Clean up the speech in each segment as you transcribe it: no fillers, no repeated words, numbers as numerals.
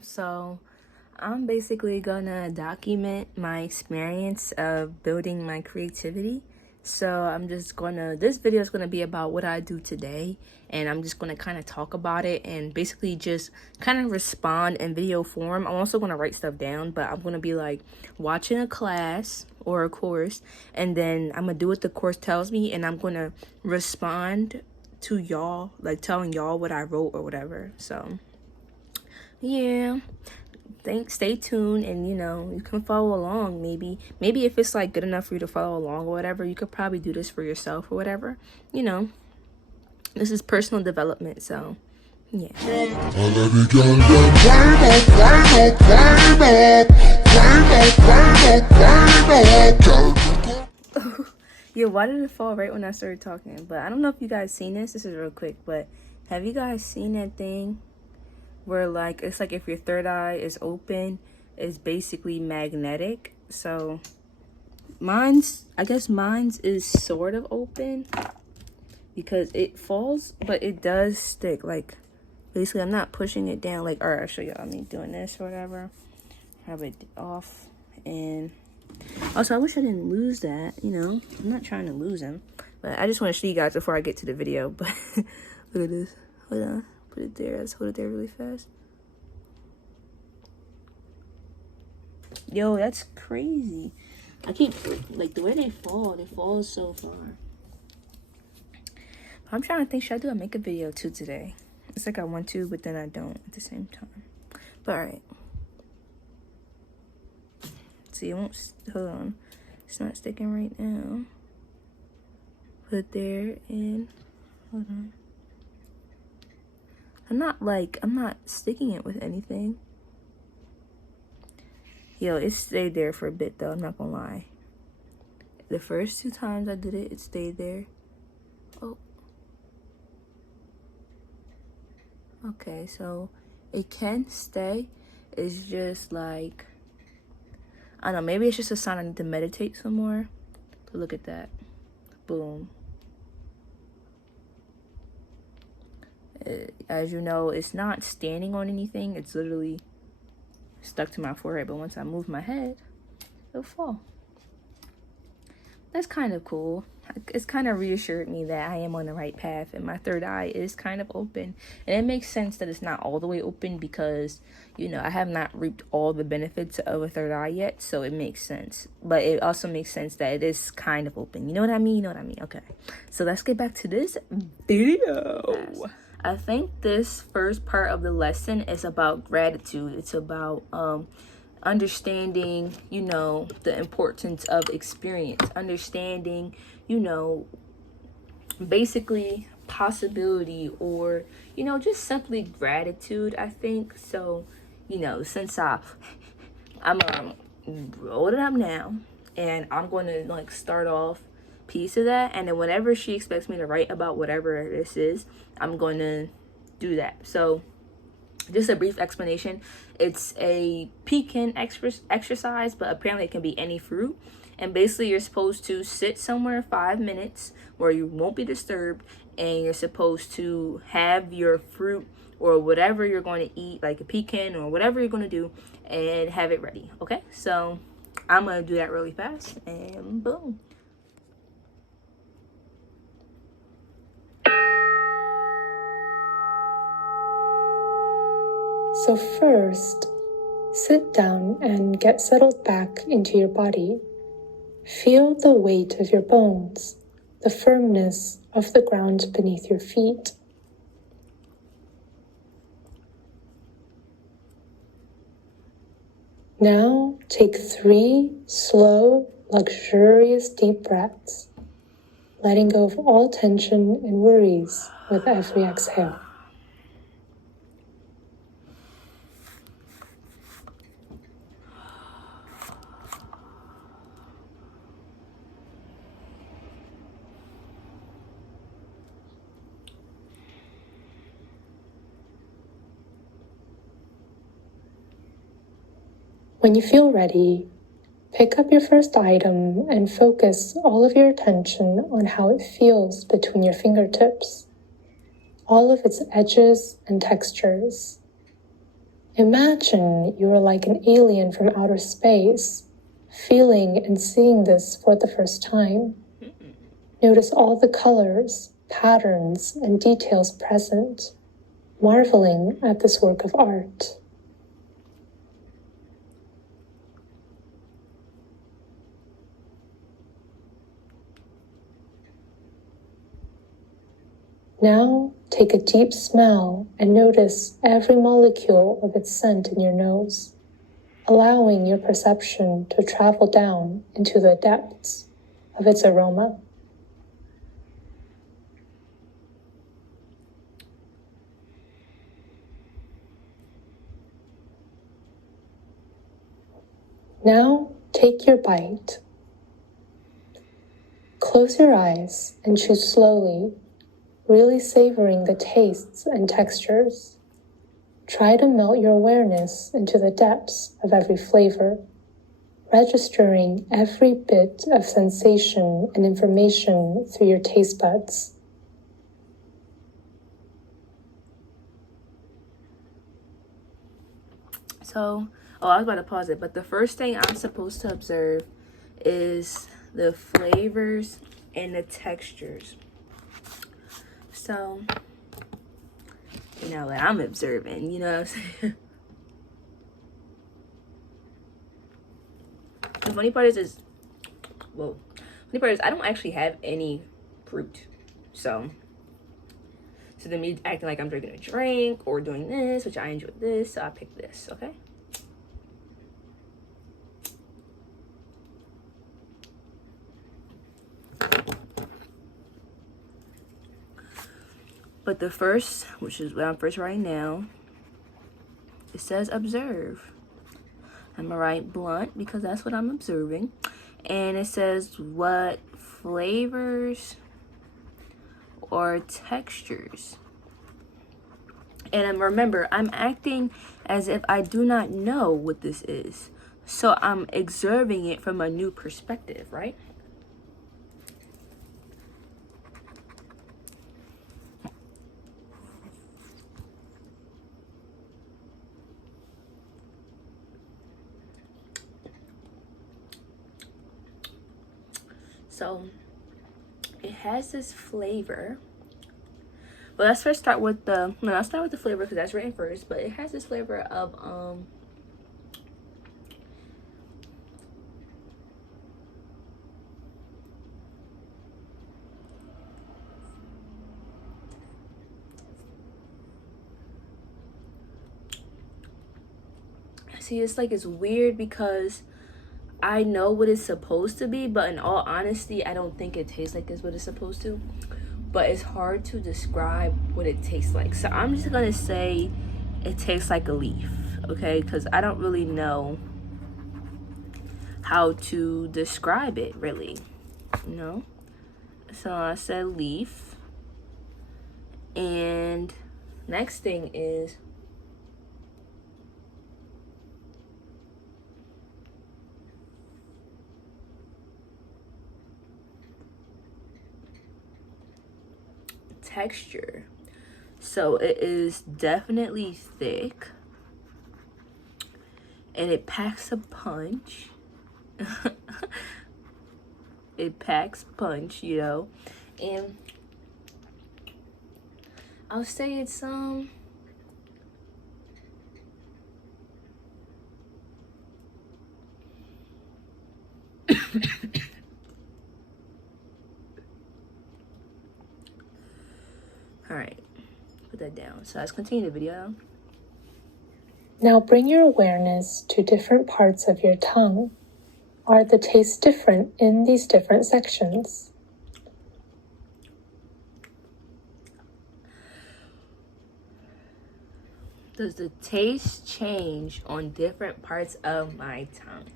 So I'm basically gonna document my experience of building my creativity. So I'm just gonna, this video is gonna be about what I do today, and I'm just gonna kind of talk about it and basically just kind of respond in video form. I'm also gonna write stuff down, but I'm gonna be like watching a class or a course, and then I'm gonna do what the course tells me, and I'm gonna respond to y'all, like telling y'all what I wrote or whatever. So yeah, stay tuned, and you can follow along. Maybe if it's like good enough for you to follow along or whatever, you could probably do this for yourself or whatever. This is personal development, so yeah. Yeah, why did it fall right when I started talking? But I don't know if you guys seen this. This is real quick, but have you guys seen that thing where like it's like if your third eye is open, it's basically magnetic? So I guess mine's is sort of open because it falls, but it does stick. Like basically I'm not pushing it down. Like, all right, I'll show y'all me doing this or whatever. Have it off. And also I wish I didn't lose that, I'm not trying to lose him, but I just want to show you guys before I get to the video. But look at this. Hold on, put it there. Let's hold it there really fast. Yo, that's crazy. I keep, like, the way they fall so far. I'm trying to think, should I do a makeup video too today? It's like I want to, but then I don't at the same time. But alright. See, it won't, hold on. It's not sticking right now. Put it there, and hold on. I'm not sticking it with anything. Yo, it stayed there for a bit though, I'm not gonna lie. The first 2 times I did it, it stayed there. Oh. Okay, so it can stay. It's just like, I don't know, maybe it's just a sign I need to meditate some more. But look at that. Boom. As you know, it's not standing on anything. It's literally stuck to my forehead. But once I move my head, it'll fall. That's kind of cool. It's kind of reassured me that I am on the right path, and my third eye is kind of open. And it makes sense that it's not all the way open because, I have not reaped all the benefits of a third eye yet, so it makes sense. But it also makes sense that it is kind of open. You know what I mean? Okay. So let's get back to this video. I think this first part of the lesson is about gratitude. It's about understanding, the importance of experience, understanding, basically possibility, or, just simply gratitude, I think. So, since I'm rolled it up now, and I'm going to like start off piece of that, and then whenever she expects me to write about whatever this is, I'm going to do that. So just a brief explanation. It's a pecan exercise, but apparently it can be any fruit. And basically you're supposed to sit somewhere 5 minutes where you won't be disturbed, and you're supposed to have your fruit or whatever you're going to eat, like a pecan or whatever you're going to do, and have it ready. Okay, so I'm going to do that really fast, and boom. So first, sit down and get settled back into your body. Feel the weight of your bones, the firmness of the ground beneath your feet. Now take 3 slow, luxurious deep breaths, letting go of all tension and worries with every exhale. When you feel ready, pick up your first item and focus all of your attention on how it feels between your fingertips, all of its edges and textures. Imagine you are like an alien from outer space, feeling and seeing this for the first time. Notice all the colors, patterns, and details present, marveling at this work of art. Now take a deep smell and notice every molecule of its scent in your nose, allowing your perception to travel down into the depths of its aroma. Now take your bite. Close your eyes and chew slowly, really savoring the tastes and textures. Try to melt your awareness into the depths of every flavor, registering every bit of sensation and information through your taste buds. So, I was about to pause it, but the first thing I'm supposed to observe is the flavors and the textures. So, what I'm observing, you know what I'm saying? The funny part is I don't actually have any fruit. So then me acting like I'm drinking a drink or doing this, which I enjoy this, so I picked this, okay? But the first, which is what I'm first right now, it says observe. I'm gonna write blunt because that's what I'm observing. And it says what flavors or textures. And remember, I'm acting as if I do not know what this is. So I'm observing it from a new perspective, right? So it has this flavor. Well, let's first start with I'll start with the flavor because that's written first. But it has this flavor of see, it's weird because I know what it's supposed to be, but in all honesty, I don't think it tastes like it's what it's supposed to. But it's hard to describe what it tastes like. So I'm just gonna say it tastes like a leaf, okay? Because I don't really know how to describe it, really, you know? So I said leaf. And next thing is texture. So it is definitely thick and it packs a punch. It packs punch, you know. And I'll say it's all right, put that down. So let's continue the video. Now bring your awareness to different parts of your tongue. Are the tastes different in these different sections? Does the taste change on different parts of my tongue?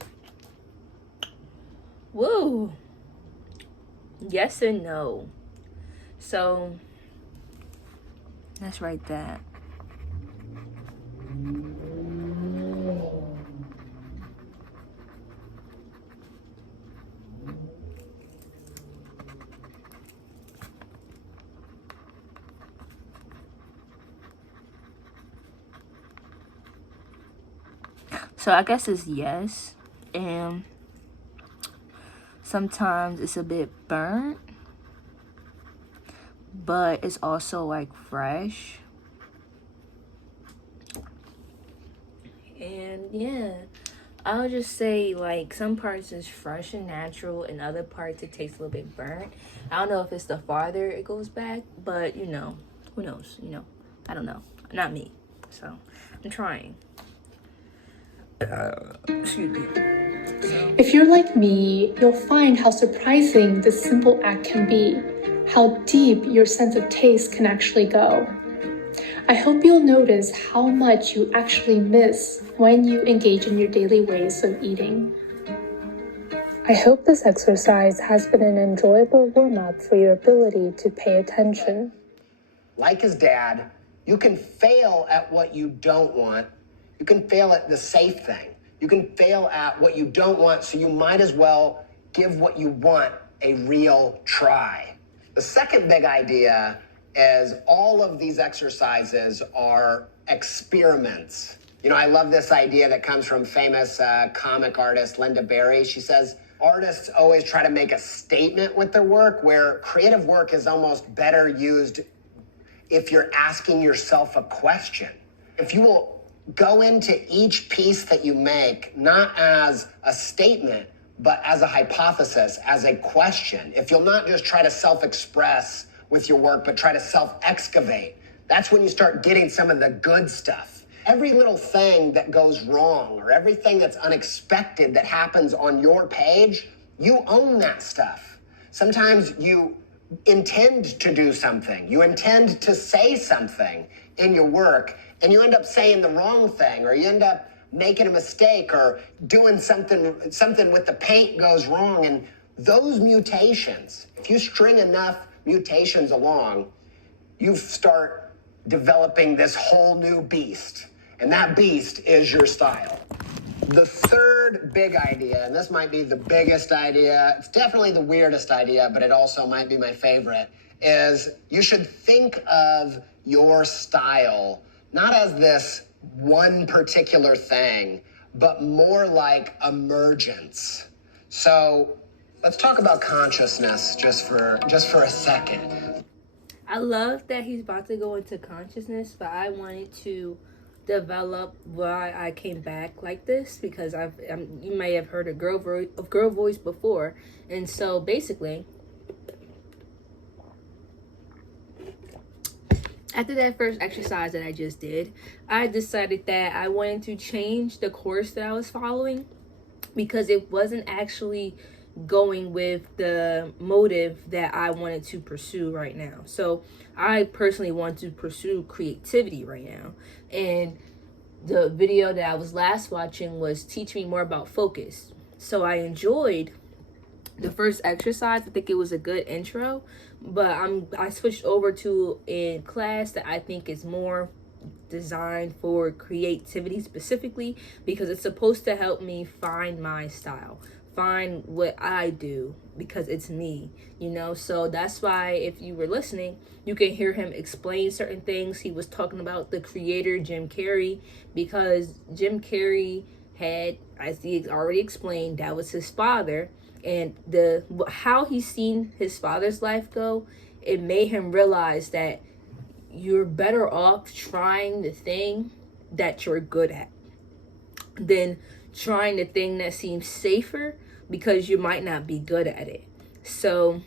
Woo! Yes and no. So let's write that. So I guess it's yes. And sometimes it's a bit burnt, but it's also like fresh. And yeah, I'll just say like some parts is fresh and natural, and other parts it tastes a little bit burnt. I don't know if it's the farther it goes back, but you know, who knows? You know, I don't know. Not me. So I'm trying. Excuse me. So, If you're like me, you'll find how surprising this simple act can be, how deep your sense of taste can actually go. I hope you'll notice how much you actually miss when you engage in your daily ways of eating. I hope this exercise has been an enjoyable warm-up for your ability to pay attention. Like his dad, you can fail at what you don't want. You can fail at the safe thing. You can fail at what you don't want, so you might as well give what you want a real try. The second big idea is all of these exercises are experiments. You know, I love this idea that comes from famous comic artist Linda Berry. She says, artists always try to make a statement with their work, where creative work is almost better used if you're asking yourself a question. If you will go into each piece that you make, not as a statement, but as a hypothesis, as a question. If you'll not just try to self-express with your work, but try to self-excavate, that's when you start getting some of the good stuff. Every little thing that goes wrong, or everything that's unexpected that happens on your page, you own that stuff. Sometimes you intend to do something, you intend to say something in your work, and you end up saying the wrong thing, or you end up making a mistake, or doing something with the paint goes wrong. And those mutations, if you string enough mutations along, you start developing this whole new beast, and that beast is your style. The third big idea, and this might be the biggest idea, it's definitely the weirdest idea, but it also might be my favorite, is you should think of your style not as this one particular thing, but more like emergence. So let's talk about consciousness just for a second. I love that he's about to go into consciousness, but I wanted to develop why I came back like this, because you may have heard of girl voice before. And so basically, after that first exercise that I just did, I decided that I wanted to change the course that I was following, because it wasn't actually going with the motive that I wanted to pursue right now. So I personally want to pursue creativity right now. And the video that I was last watching was teach me more about focus. So I enjoyed the first exercise. I think it was a good intro, but I switched over to a class that I think is more designed for creativity specifically, because it's supposed to help me find my style, find what I do, because it's me, you know. So that's why, if you were listening, you can hear him explain certain things. He was talking about the creator Jim Carrey, because Jim Carrey had, as he already explained, that was his father, and how he's seen his father's life go, it made him realize that you're better off trying the thing that you're good at than trying the thing that seems safer, because you might not be good at it. So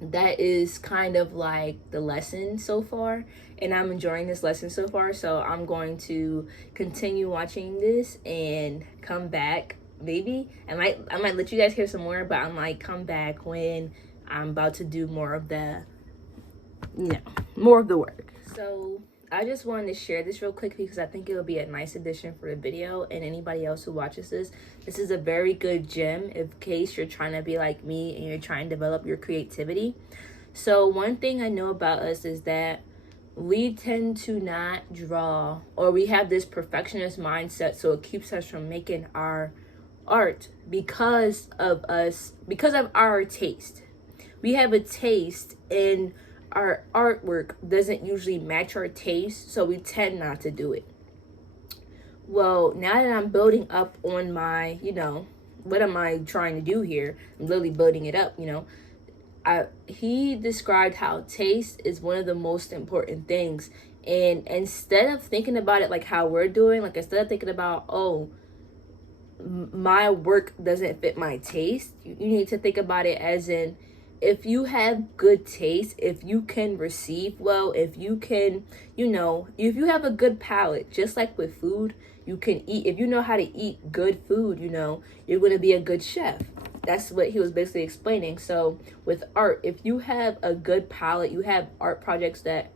that is kind of like the lesson so far, and I'm enjoying this lesson so far. So I'm going to continue watching this and come back. Maybe I might let you guys hear some more, but I might come back when I'm about to do more of the work. So I just wanted to share this real quick, because I think it'll be a nice addition for the video, and anybody else who watches this is a very good gem in case you're trying to be like me and you're trying to develop your creativity. So one thing I know about us is that we tend to not draw, or we have this perfectionist mindset, so it keeps us from making our art because of our taste. We have a taste, and our artwork doesn't usually match our taste, so we tend not to do it. well, now that I'm building up on my, you know, what am I trying to do here? I'm literally building it up, you know. He described how taste is one of the most important things. And instead of thinking about it like how we're doing, like instead of thinking about, oh, my work doesn't fit my taste, you need to think about it as in, if you have good taste, if you can receive well, if you can, you know, if you have a good palate, just like with food, you can eat. If you know how to eat good food, you know, you're going to be a good chef. That's what he was basically explaining. So with art, if you have a good palate, you have art projects that,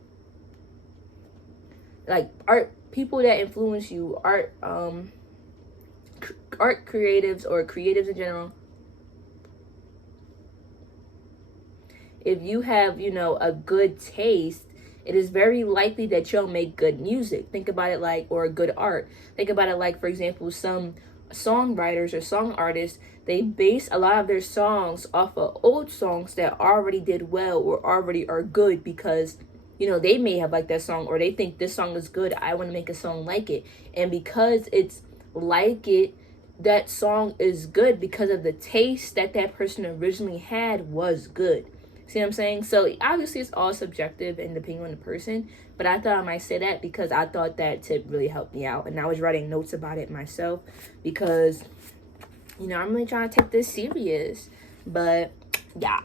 like art, people that influence you, art creatives or creatives in general, if you have, you know, a good taste, it is very likely that you'll make good music. Think about it like, or good art. Think about it like, for example, some songwriters or song artists, they base a lot of their songs off of old songs that already did well or already are good because, you know, they may have liked that song or they think this song is good. I want to make a song like it. And because it's like it, that song is good because of the taste that that person originally had was good. See what I'm saying? So obviously it's all subjective and depending on the person, but I thought I might say that because I thought that tip really helped me out, and I was writing notes about it myself because, you know, I'm really trying to take this serious. But yeah,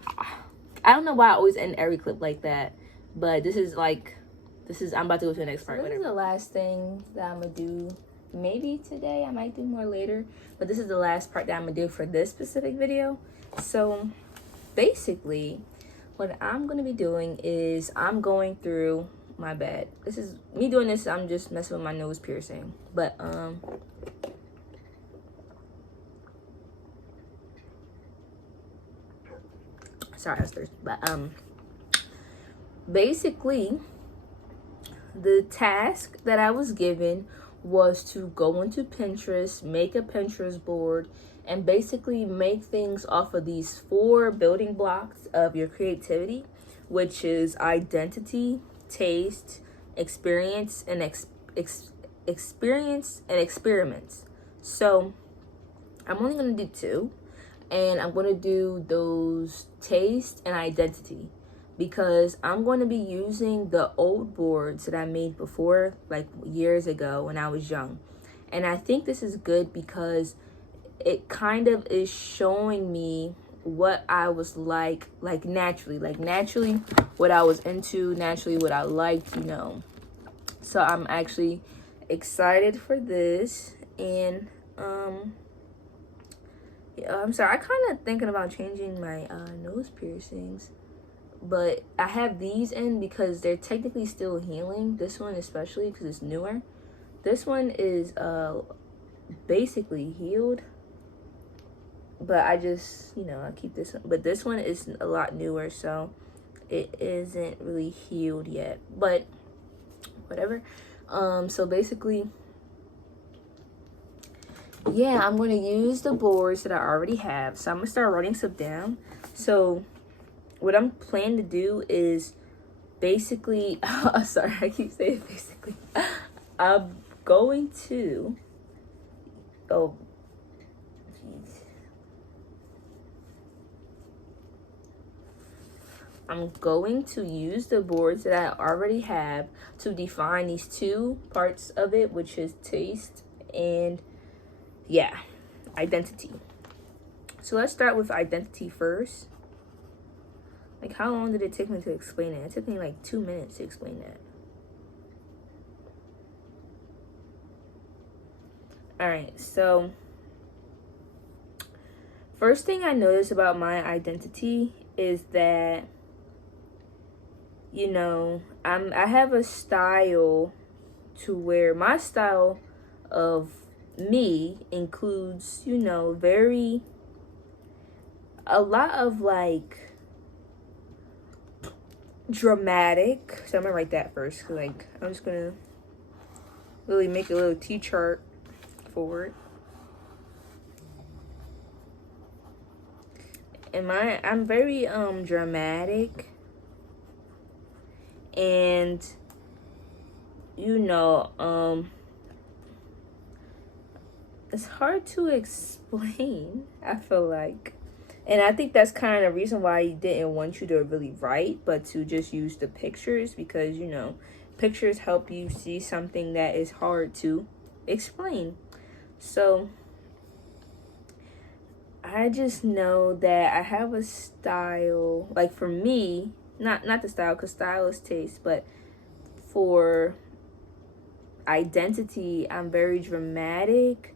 I don't know why I always end every clip like that, but this is I'm about to go to the next part. So this is the last thing that I'm gonna do. Maybe today, I might do more later, but this is the last part that I'm gonna do for this specific video. So basically, what I'm gonna be doing is I'm going through my bed. This is me doing this. I'm just messing with my nose piercing, but sorry, I was thirsty. But basically, the task that I was given was to go into Pinterest, make a Pinterest board, and basically make things off of these 4 building blocks of your creativity, which is identity, taste, experience, and experience and experiments. So I'm only gonna do 2, and I'm gonna do those taste and identity because I'm going to be using the old boards that I made before, like years ago when I was young. And I think this is good because it kind of is showing me what I was like naturally what I was into, naturally what I liked, you know. So I'm actually excited for this. And yeah, I'm sorry, I kind of thinking about changing my nose piercings, but I have these in because they're technically still healing. This one especially because it's newer. This one is basically healed, but I just, you know, I keep this one. But this one is a lot newer, so it isn't really healed yet, but whatever. So basically, yeah, I'm going to use the boards that I already have. So I'm going to start writing stuff down. So what I'm planning to do is basically, sorry, I keep saying basically. I'm going to, oh, jeez. I'm going to use the boards that I already have to define these 2 parts of it, which is taste and, yeah, identity. So let's start with identity first. Like, how long did it take me to explain it? It took me like 2 minutes to explain that. Alright, so first thing I noticed about my identity is that, you know, I have a style to where my style of me includes, you know, a lot of like dramatic. So I'm gonna write that first. Like, I'm just gonna really make a little T-chart for it. And I'm very dramatic, and you know, it's hard to explain, I feel like. And I think that's kind of the reason why he didn't want you to really write, but to just use the pictures, because, you know, pictures help you see something that is hard to explain. So I just know that I have a style, like for me, not the style, because style is taste, but for identity, I'm very dramatic.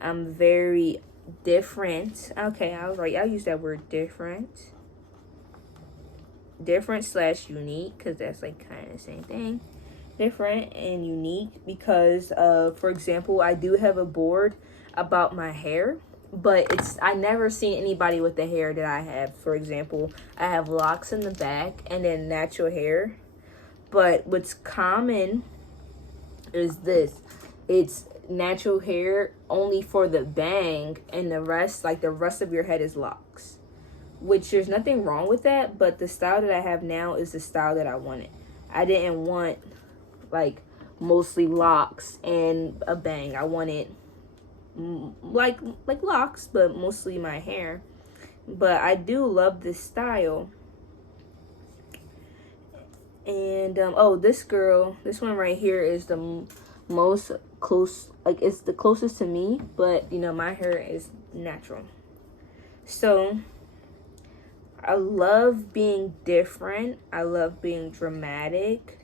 I'm very different. Okay, I was right. I'll use that word different. Different slash unique, because that's like kind of the same thing. Different and unique because, for example, I do have a board about my hair, but I never seen anybody with the hair that I have. For example, I have locks in the back and then natural hair. But what's common is this. It's natural hair only for the bang, and the rest of your head is locks. Which there's nothing wrong with that, but the style that I have now is the style that I wanted. I didn't want like mostly locks and a bang. I wanted like locks, but mostly my hair. But I do love this style. And oh, this one right here is the most close, like it's the closest to me, but you know, my hair is natural. So I love being different. I love being dramatic.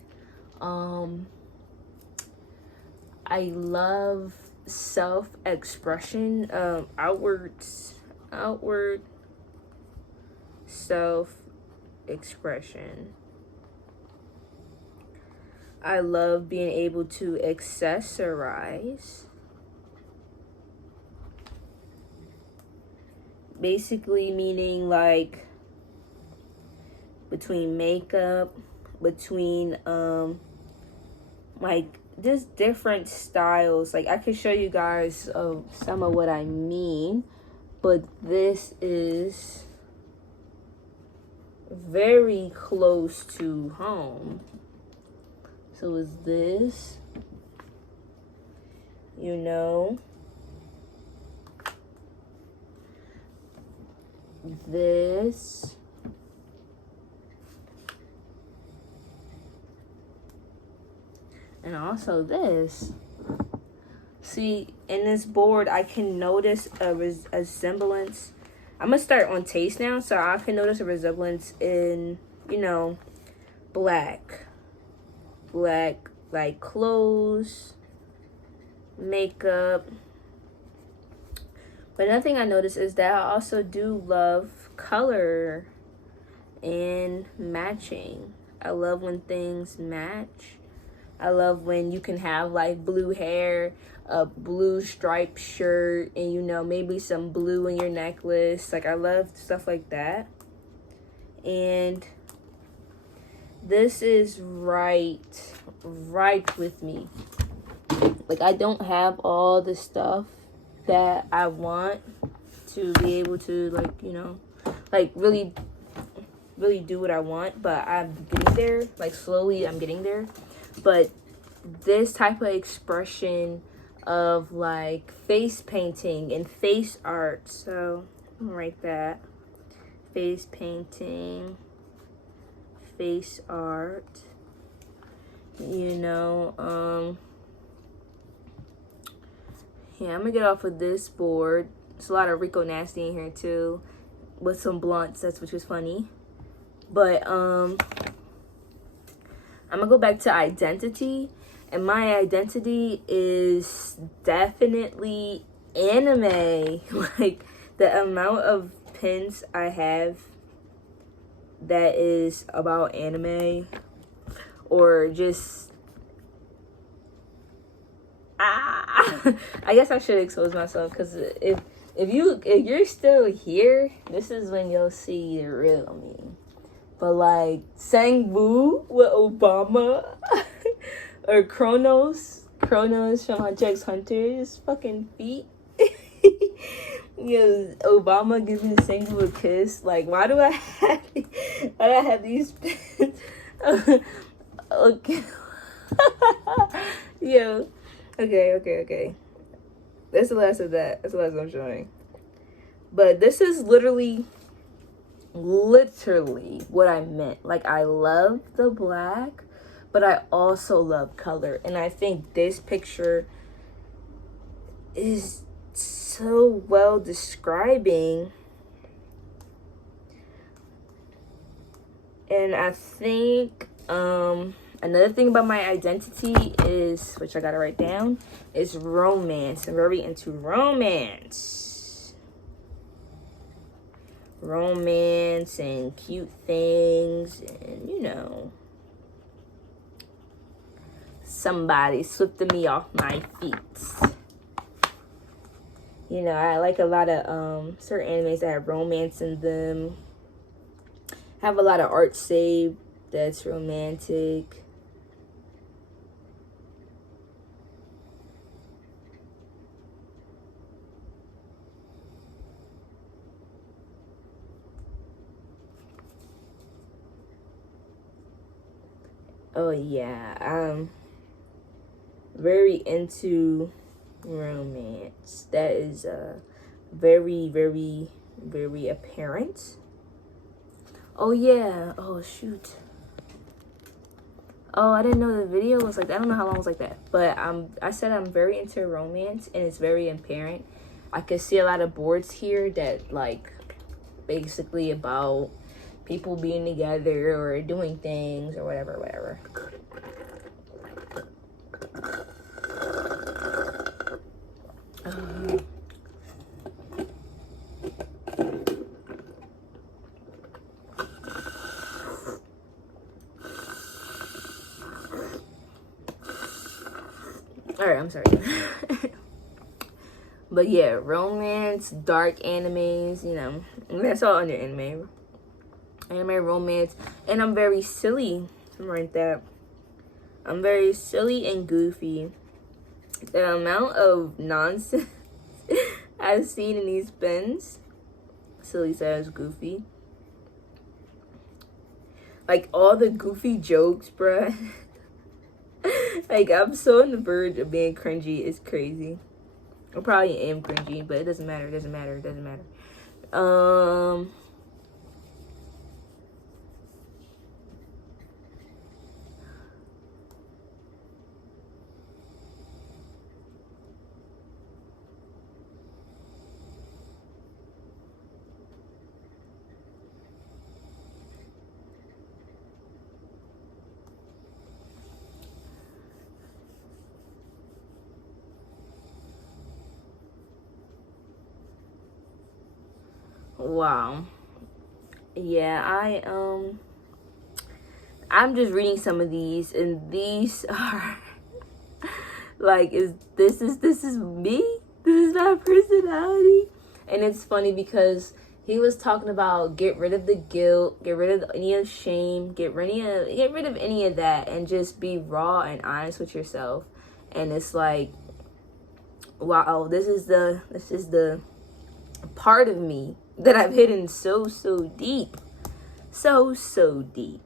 I love self-expression, outward self-expression. I love being able to accessorize. Basically meaning like between makeup, between like just different styles. Like I could show you guys some of what I mean, but this is very close to home. So is this, you know, this, and also this. See, in this board, I can notice a resemblance. I'm gonna start on taste now, so I can notice a resemblance in, you know, black, like clothes, makeup. But another thing I noticed is that I also do love color and matching. I love when things match. I love when you can have like blue hair, a blue striped shirt, and you know, maybe some blue in your necklace. Like I love stuff like that. And this is right with me. Like I don't have all the stuff that I want to be able to, like, you know, like really do what I want, but I'm getting there. Like slowly I'm getting there. But this type of expression of like face painting and face art, so I'm gonna write that. Face painting, face art, you know, yeah, I'm gonna get off of this board. There's a lot of Rico Nasty in here too, with some blunts, which was funny. But I'm gonna go back to identity, and my identity is definitely anime. Like the amount of pins I have that is about anime, or just I guess I should expose myself, because if you're still here, this is when you'll see the real me. But like Sang-woo with Obama or Kronos from Hunter x Hunter's fucking feet. You know, Obama giving Sang-woo a kiss. Like, why do I have these pins? Okay. Yo. Okay. That's the last of that. That's the last I'm showing. But this is literally what I meant. Like, I love the black, but I also love color. And I think this picture is so well describing. And I think another thing about my identity is, which I gotta write down, is romance. I'm very into romance. Romance and cute things, and you know, somebody sweeping me off my feet. You know, I like a lot of certain animes that have romance in them. Have a lot of art saved that's romantic. Oh yeah, I'm very into romance. That is very, very, very apparent. Oh yeah, oh shoot. Oh, I didn't know the video was like that. I don't know how long it was like that. But I said I'm very into romance, and it's very apparent. I could see a lot of boards here that like basically about people being together or doing things or whatever. All right, I'm sorry. But yeah, romance, dark animes, you know, that's all under anime. Anime, romance, and I'm very silly. Right there. I'm very silly and goofy. The amount of nonsense I've seen in these pens. Silly says goofy. Like all the goofy jokes, bruh. Like I'm so on the verge of being cringy. It's crazy. I probably am cringy, but it doesn't matter. It doesn't matter. It doesn't matter. Wow. Yeah, I'm just reading some of these, and these are like, this is me? This is my personality? And it's funny because he was talking about get rid of the guilt, get rid of any of shame, get rid of any of that, and just be raw and honest with yourself. And it's like, wow, this is the part of me that I've hidden so deep. So deep.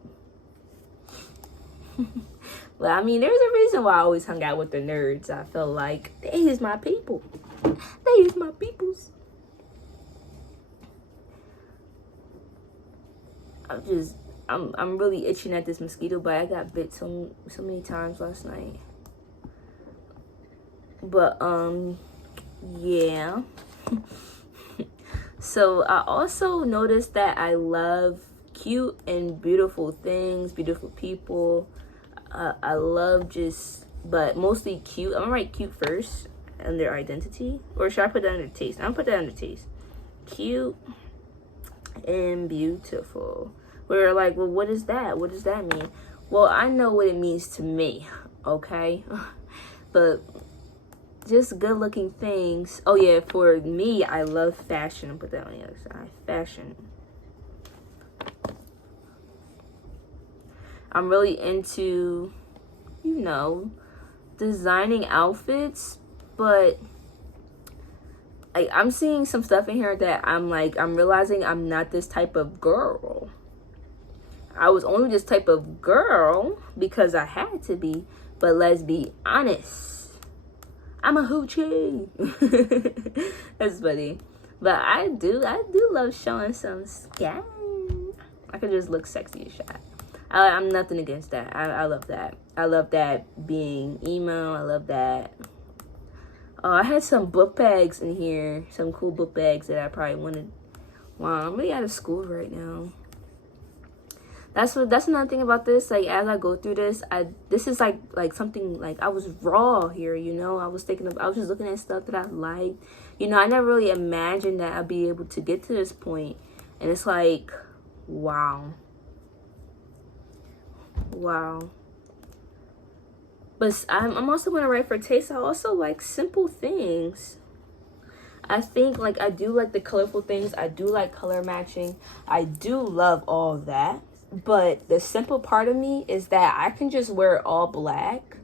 Well, I mean, there's a reason why I always hung out with the nerds. I felt like they is my people. They is my peoples. I'm really itching at this mosquito bite. I got bit so many times last night. But yeah. So I also noticed that I love cute and beautiful things, beautiful people. I love but mostly cute. I'm gonna write cute first under identity, or should I put that under taste? I'm gonna put that under taste. Cute and beautiful. We're like, well, what is that? What does that mean? Well, I know what it means to me, okay? But just good looking things. Oh yeah, for me, I love fashion. I'll put that on the other side. Fashion. I'm really into, you know, designing outfits, but I'm seeing some stuff in here that I'm realizing I'm not this type of girl. I was only this type of girl because I had to be, but let's be honest. I'm a hoochie. That's funny. But I do love showing some skin. I could just look sexy as shit. I'm nothing against that. I love that. I love that being emo. I love that. Oh, I had some book bags in here. Some cool book bags that I probably wanted. Wow, I'm really out of school right now. That's another thing about this. Like, as I go through this, this is like something, like, I was raw here, you know. I was just looking at stuff that I liked. You know, I never really imagined that I'd be able to get to this point. And it's like, wow. Wow. But I'm also going to write for taste. I also like simple things. I think, like, I do like the colorful things. I do like color matching. I do love all that. But the simple part of me is that I can just wear all black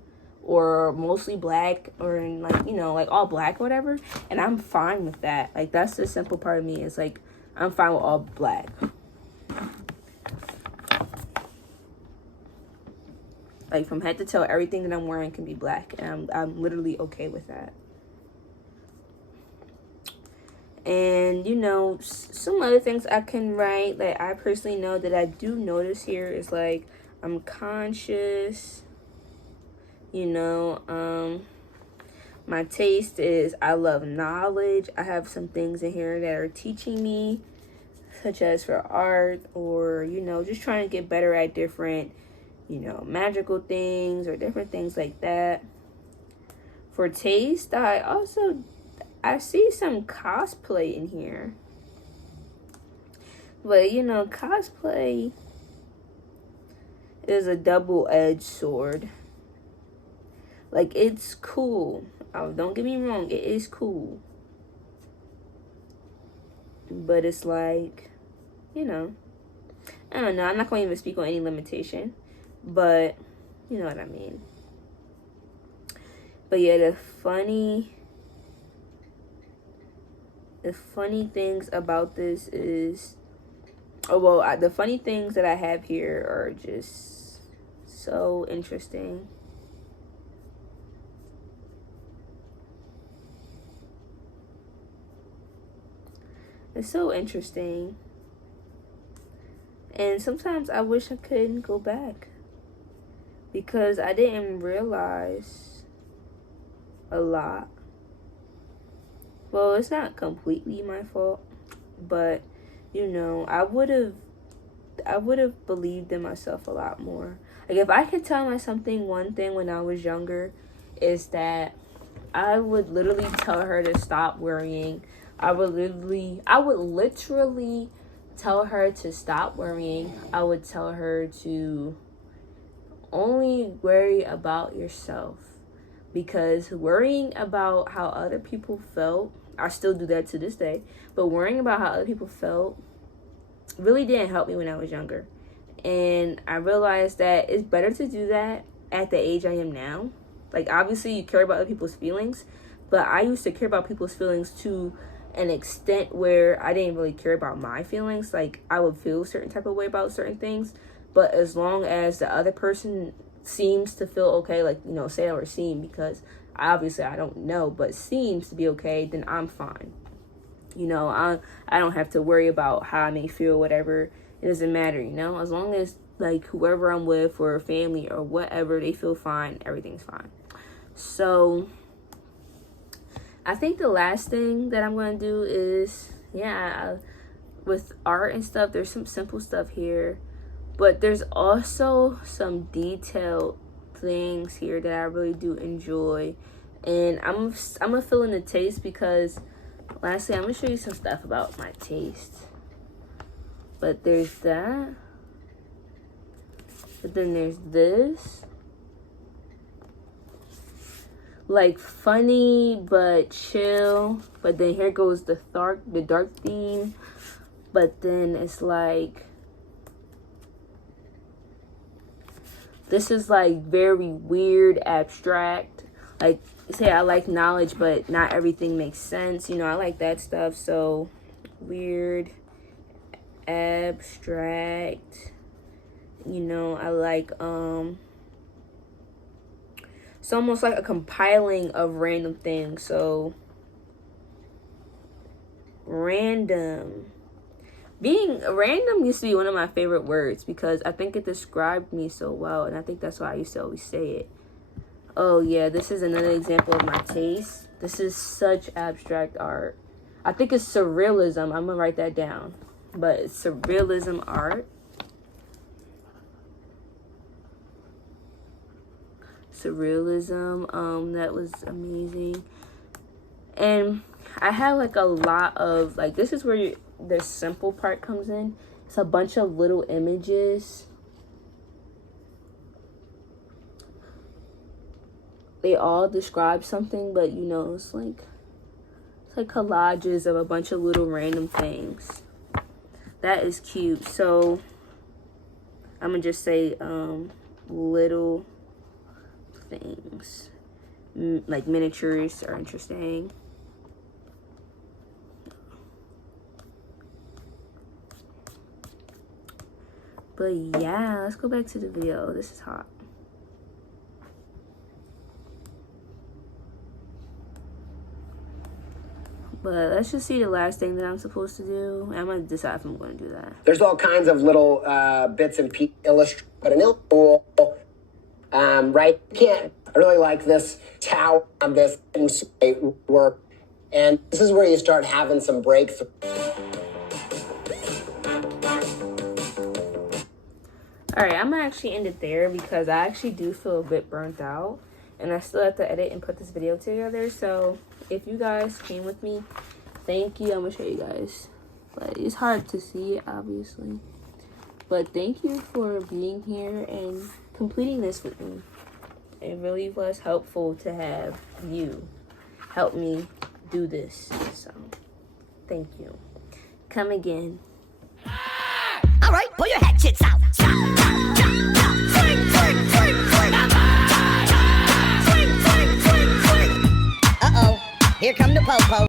or mostly black or, like, you know, like all black or whatever. And I'm fine with that. Like, that's the simple part of me. Is like, I'm fine with all black. Like, from head to toe, everything that I'm wearing can be black. And I'm literally okay with that. And, you know, some other things I can write that I personally know that I do notice here is, like, I'm conscious. You know, my taste is, I love knowledge. I have some things in here that are teaching me, such as for art or, you know, just trying to get better at different, you know, magical things or different things like that. For taste, I see some cosplay in here. But, you know, cosplay is a double-edged sword. Like, it's cool. Oh, don't get me wrong, it is cool. But it's like, you know, I don't know. I'm not going to even speak on any limitation. But, you know what I mean. But, yeah, the funny things about this is, the funny things that I have here are just so interesting. It's so interesting. And sometimes I wish I couldn't go back, because I didn't realize a lot. Well, it's not completely my fault, but, you know, I would have believed in myself a lot more. Like, if I could tell myself one thing when I was younger, is that I would literally tell her to stop worrying. I would literally tell her to stop worrying. I would tell her to only worry about yourself. Because worrying about how other people felt, I still do that to this day, but worrying about how other people felt really didn't help me when I was younger. And I realized that it's better to do that at the age I am now. Like, obviously, you care about other people's feelings, but I used to care about people's feelings to an extent where I didn't really care about my feelings. Like, I would feel a certain type of way about certain things, but as long as the other person seems to feel okay, like, you know, say or seem, because obviously I don't know, but seems to be okay, then I'm fine. You know, I don't have to worry about how I may feel, whatever. It doesn't matter, you know, as long as, like, whoever I'm with or family or whatever, they feel fine, everything's fine. So I think the last thing that I'm going to do is, with art and stuff, there's some simple stuff here, but there's also some detailed things here that I really do enjoy. And I'm going to fill in the taste, because lastly, I'm going to show you some stuff about my taste. But there's that. But then there's this. Like, funny but chill. But then here goes the dark theme. But then it's like, this is like very weird, abstract. Like, say I like knowledge, but not everything makes sense. You know, I like that stuff. So weird, abstract. You know, I like It's almost like a compiling of random things. So random. Being random used to be one of my favorite words because I think it described me so well, and I think that's why I used to always say it. Oh yeah, this is another example of my taste. This is such abstract art. I think it's surrealism. I'm gonna write that down. But it's surrealism art. Surrealism, that was amazing. And I have like a lot of, like, this is where the simple part comes in. It's a bunch of little images. They all describe something, but you know, it's like collages of a bunch of little random things. That is cute. So I'm gonna just say little things. Like miniatures are interesting. But yeah, let's go back to the video. This is hot. But let's just see the last thing that I'm supposed to do. I'm going to decide if I'm going to do that. There's all kinds of little bits and pieces illustrated, but an tool, right? I really like this tower on this work. And this is where you start having some breakthrough. All right, I'm going to actually end it there because I actually do feel a bit burnt out. And I still have to edit and put this video together. So if you guys came with me, thank you. I'm going to show you guys. But it's hard to see, obviously. But thank you for being here and completing this with me. It really was helpful to have you help me do this. So thank you. Come again. All right, pull your hatchets out. Swing, swing, swing, swing. Swing, swing, swing, swing. Uh-oh, here come the po-po.